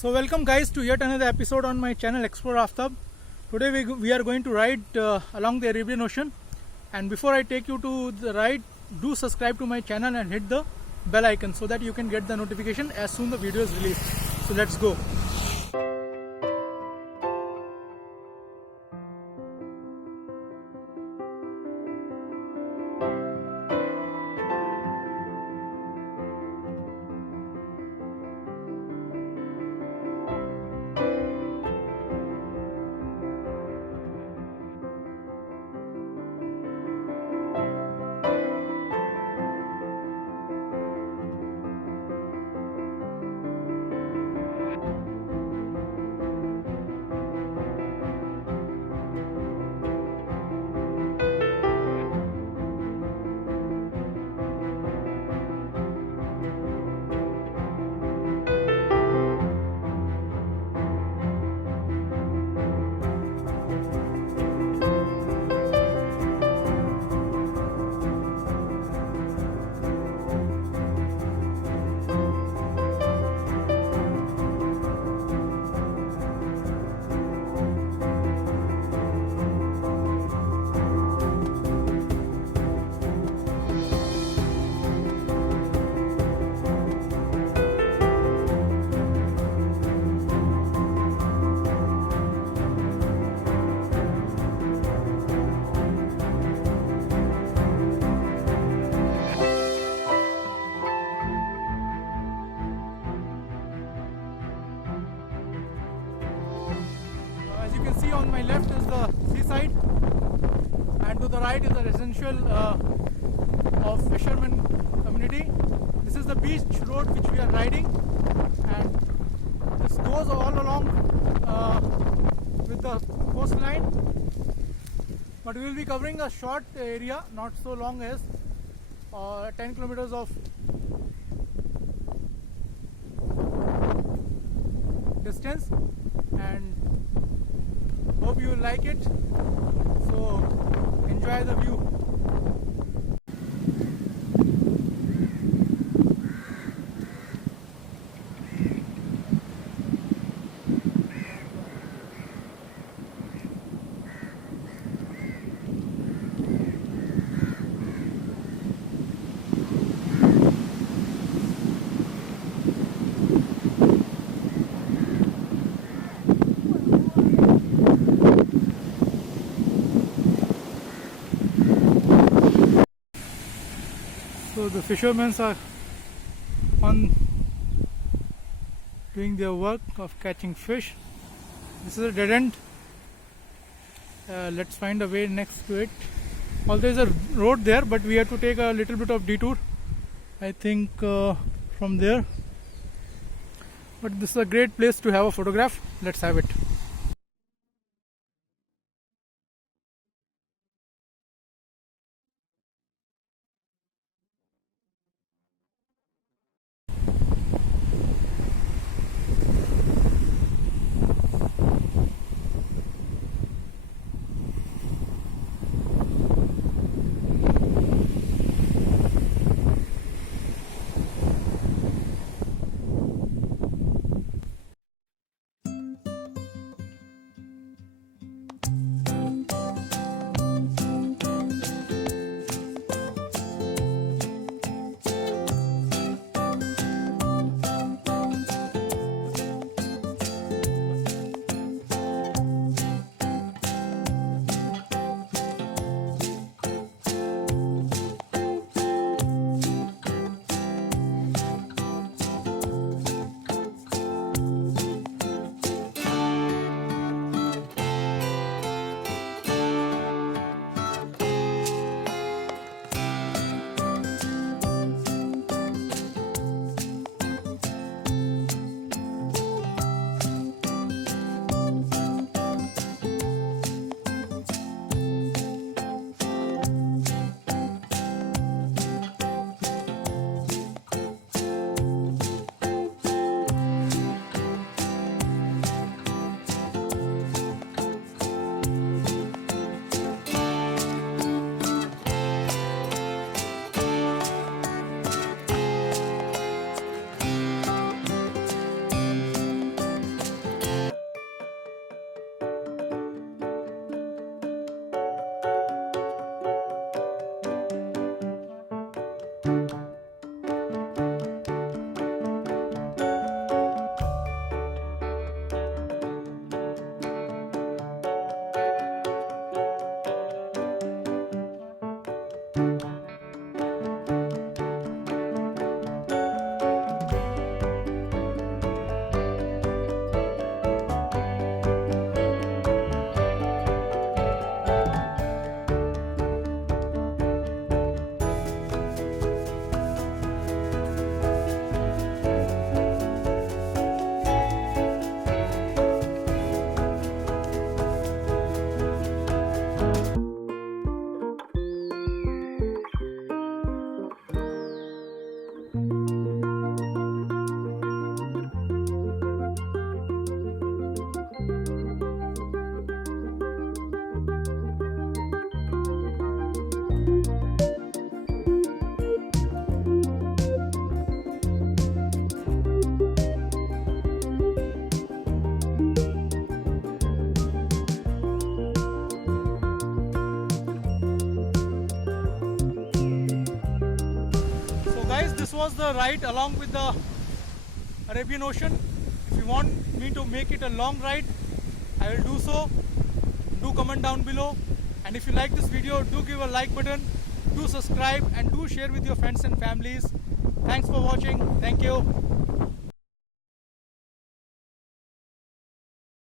So welcome guys to yet another episode on my channel Explore Aftab. Today we are going to ride along the Arabian Ocean, and before I take you to the ride, do subscribe to my channel and hit the bell icon so that you can get the notification as soon the video is released. So let's go. As you can see, on my left is the seaside, and to the right is the residential of fishermen community. This is the beach road which we are riding, and this goes all along with the coastline. But we will be covering a short area, not so long as 10 kilometers of distance, and hope you will like it. So enjoy the view. So the fishermen are on doing their work of catching fish. This is a dead end. Let's find a way next to it. Although there is a road there, but we have to take a little bit of detour, I think, from there. But this is a great place to have a photograph. Let's have it. guys, this was the ride along with the Arabian Ocean. If you want me to make it a long ride, I will do so. Do comment down below, and if you like this video, do give a like button, do subscribe, and do share with your friends and families. Thanks for watching. Thank you.